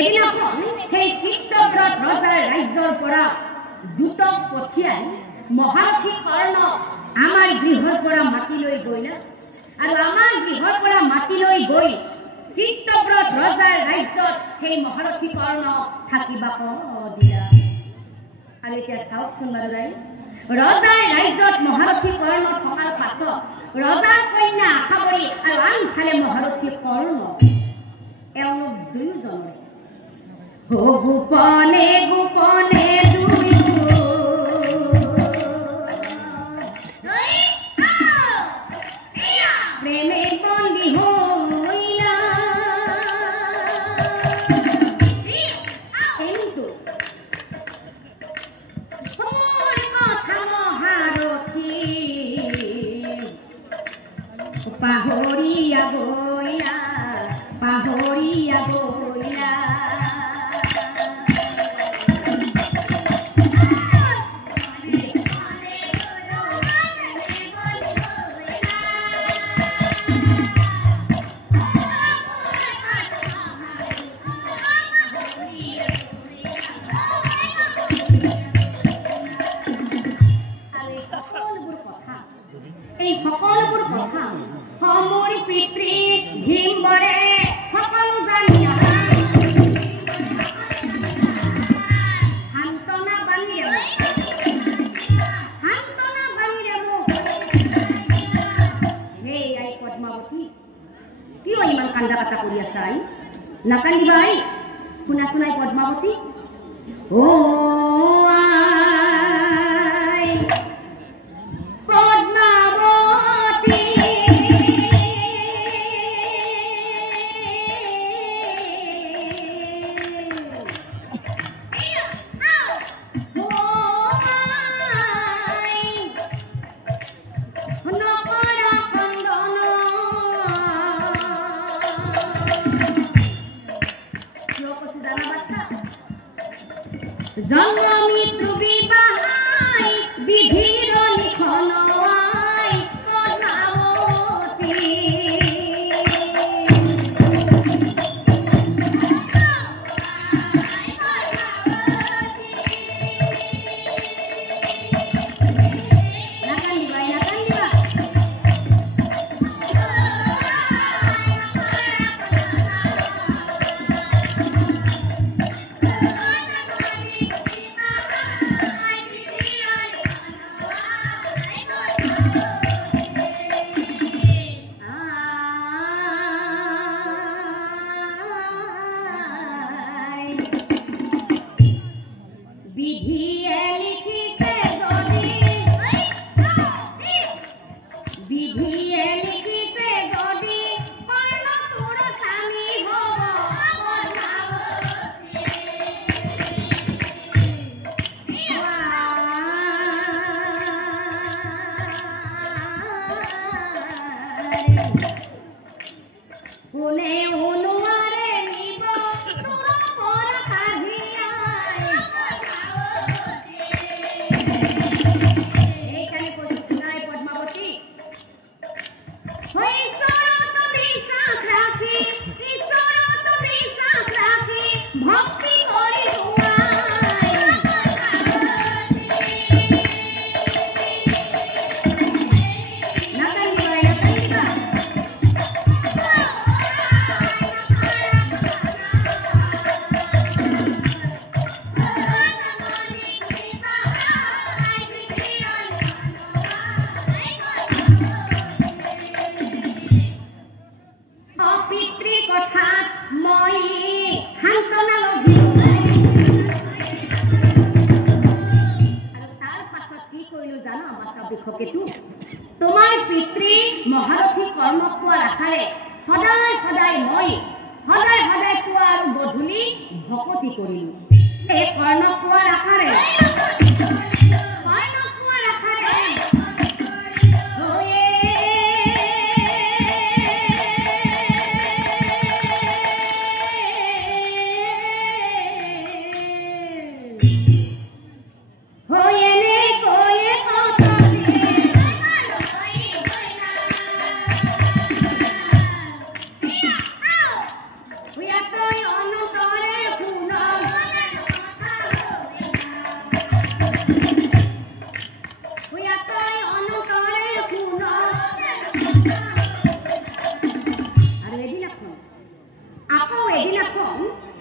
এদিনাখন সেই চিত্তব্ৰত ৰজাৰ ৰাজ্যৰ পৰা দূতক পঠিয়াই মহাৰথী কৰ্ণ আমাৰ গৃহৰ পৰা মাতি লৈ গৈ আৰু আমাৰ গৃহৰ পৰা মাতি লৈ গৈ চিত্তব্ৰত ৰজাৰ ৰাজ্যত সেই মহাৰথী কৰ্ণ থাকিবা দিলা। আৰু এতিয়া চাওকচোন বাৰু ৰাইজ, ৰজাৰ ৰাজ্যত মহাৰথী কৰ্ণ থকাৰ পাছত ৰজাৰ কন্যা আশাবৰী আৰু আনফালে মহাৰথী কৰ্ণ এওঁলোক দুয়োজনে গোপনে গোপনে প্ৰেমে বন্দী হইলা। কিন্তু কথা মহাৰথী পাহৰিয়া গইলা, পাহৰিয়া গইলা। এই সকলোবোৰ কথা সমৰি পিতৃ ভীমবৰে সকলো জানিয়া সান্তনা বাণীৰে মোক হেই আই পদ্মাৱতী, কিয় ইমান কান্দা কাটা কৰি আছা? আই নাকান্দিবা, আই শুনাচোন আই পদ্মাৱতী। অ জন্মমৃত্যু বিবাহাই বিধিৰ লিখনাই পদ্মাৱতী। তোমাৰ পিতৃ মহাৰথী কৰ্ম কোৱাৰ আশাৰে সদায় সদায় মই সদায় সদায় পুৱা আৰু গধূলি ভকতি কৰিলো। এই কৰ্ণ কোৱাৰ আশাৰে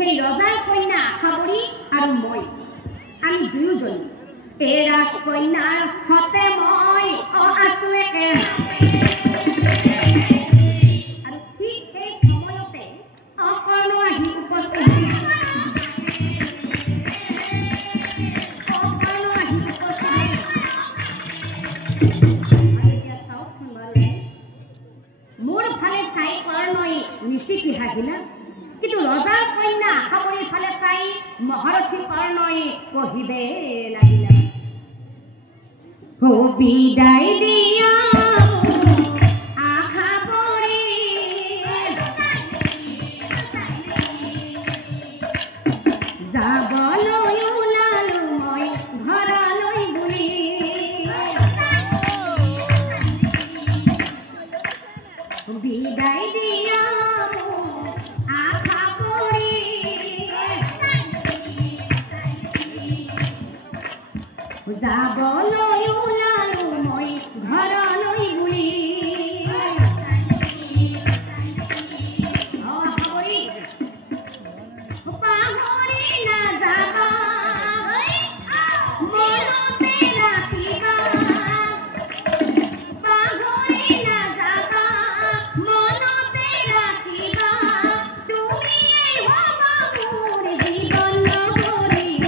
সেই ৰজাৰ কন্যা আশাবৰী আৰু মই আমি দুয়োজনী এই ৰাজকন্যাৰ হতে মই আছো একে আৰু ঠিক সেই সময়তে অকৰ্ণ আহি উপস্থিত মোৰ ফালে চাই কৰ্ণই নিচিকি হাঁহিলা কিন্তু ৰজাৰ কন্যা আশাবৰীৰ ফালে চাই মহাৰথী কৰ্ণই কহিবে লাগিলা বিদায় দিয়া আশাবৰী যাবলৈ ওলালো মই ঘৰলৈ বুলি বিদায় দিয়া যাবলৈ ওলালো মই ঘৰলৈ বুলি পাহৰি নাযাবা মনতে ৰাখিবা পাহৰি নাযাবা মনতে ৰাখিবা তুমি হ'বা মোৰ জীৱন নগৰী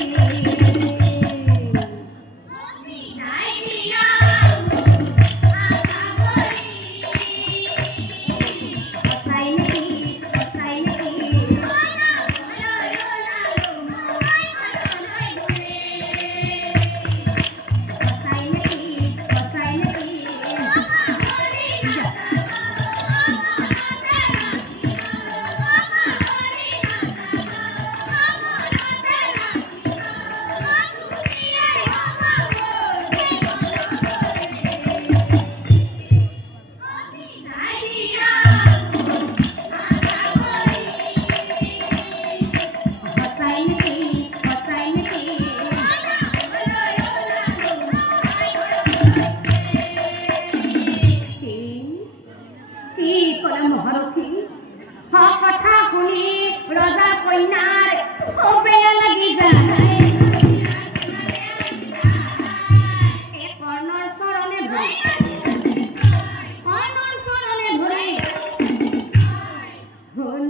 মহাৰথী কথা শুনি ৰজা কন্যাৰ বেয়া লাগি যায় কৰ্ণৰ চৰণে ধৰি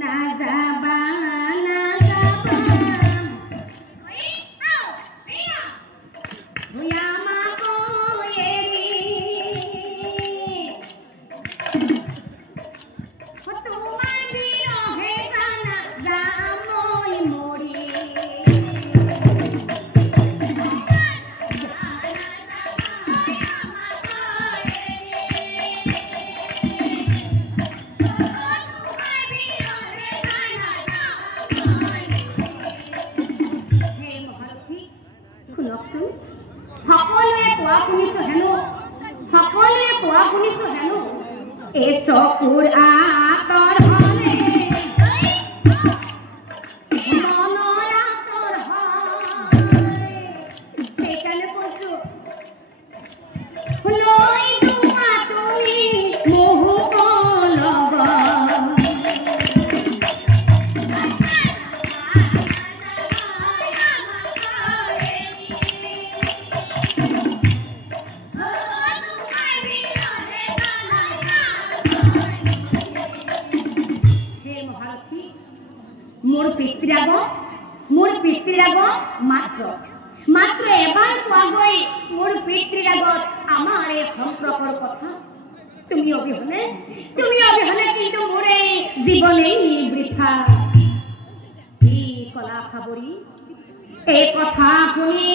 নাযাবা সকলোৱে কোৱা শুনিছো হেনো এই চকুৰ আঁতৰ হলে মনৰ আঁতৰ হয় সেইকাৰণে কৈছো লৈ যোৱা তুমি মোহক লগত মোৰ পিতৃৰ আগত মাত্ৰ এবাৰ কোৱাগৈ মোৰ পিতৃৰ আগত আমাৰ এই সম্পৰ্কৰ কথা তুমি অবিহনে কিন্তু মোৰ এই জীৱনেই বৃথা কলা আশাবৰী এই কথা শুনি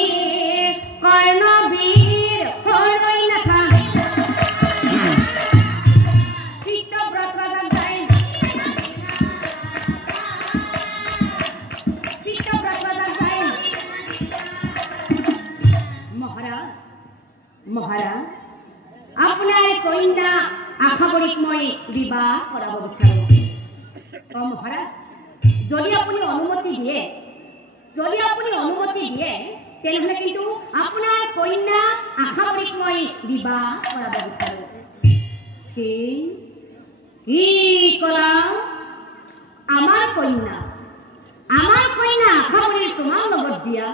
কৰ্ণবীৰ হৈ নাথা মহাৰাজ আপোনাৰ কন্যা আশাবৰীক মই বিবাহ কৰাব বিচাৰো মহাৰাজ যদি আপুনি অনুমতি দিয়ে তেনেহ'লে কিন্তু আপোনাৰ কন্যা আশাবৰীক মই বিবাহ কৰাব বিচাৰোঁ। কি ক'লা? আমাৰ কন্যা আশাবৰীৰ তোমাৰ লগত বিয়া?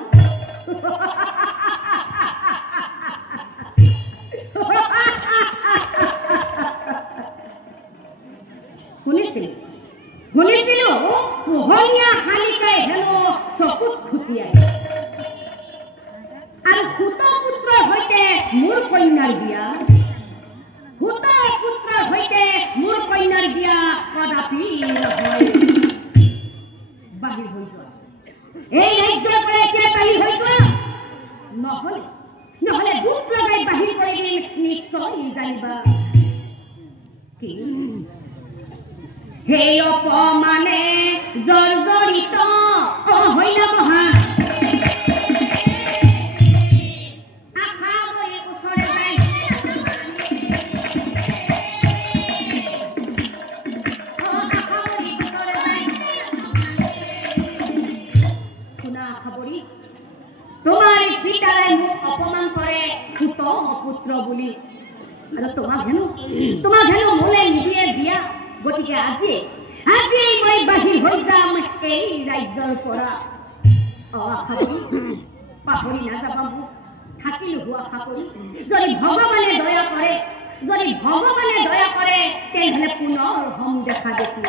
শুনিছিলো পোহনীয়া শালিকাই হেনো চকুত খুটিয়াই আৰু পুত্ৰৰ সৈতে মোৰ কন্যাৰ বিয়া কদাপি নহয়। বাহিৰ হৈ যোৱা, এই ৰাজ্যৰ পৰা এতিয়া বাহিৰ হৈ যোৱা, নহলে দুখ লগাই বাহিৰ কৰি দিম নিশ্চয় জানিবা। সেই অপমানে জৰ্জৰিত হৈ নবহা আশাবৰীৰ ওচৰে যাই শুনা আশাবৰী, তোমাৰ পিতাই মোক অপমান কৰে পুত্ৰ বুলি, আৰু তোমাক হেনো মোলে নিদিয়ে বিয়া। গতিকে আজি মই বাহিৰ হৈ যাম এই ৰাজ্যৰ পৰা। আশাবৰী, পাহৰি নাযাবা মোক, থাকিলো আশাবৰী। যদি ভগৱানে দয়া কৰে তেনেহ'লে পুনৰ হম দেখা দেখি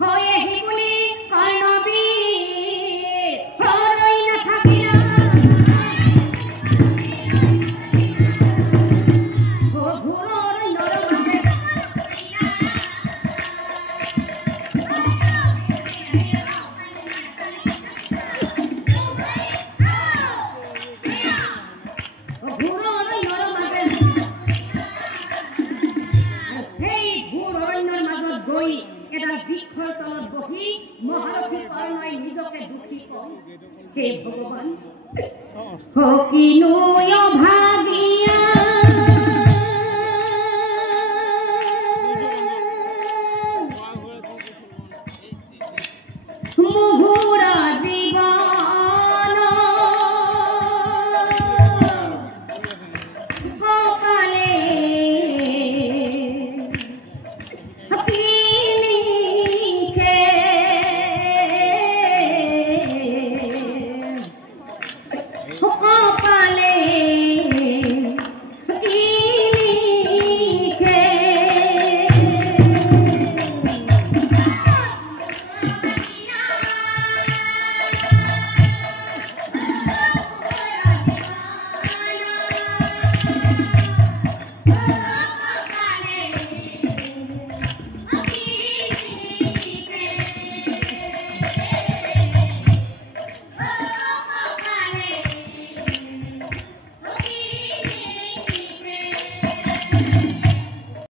হৈ আহিবনি কৰ্ণবী হৰৈ নাথাকিলা ভগৱান, কিনো ভাগিয়া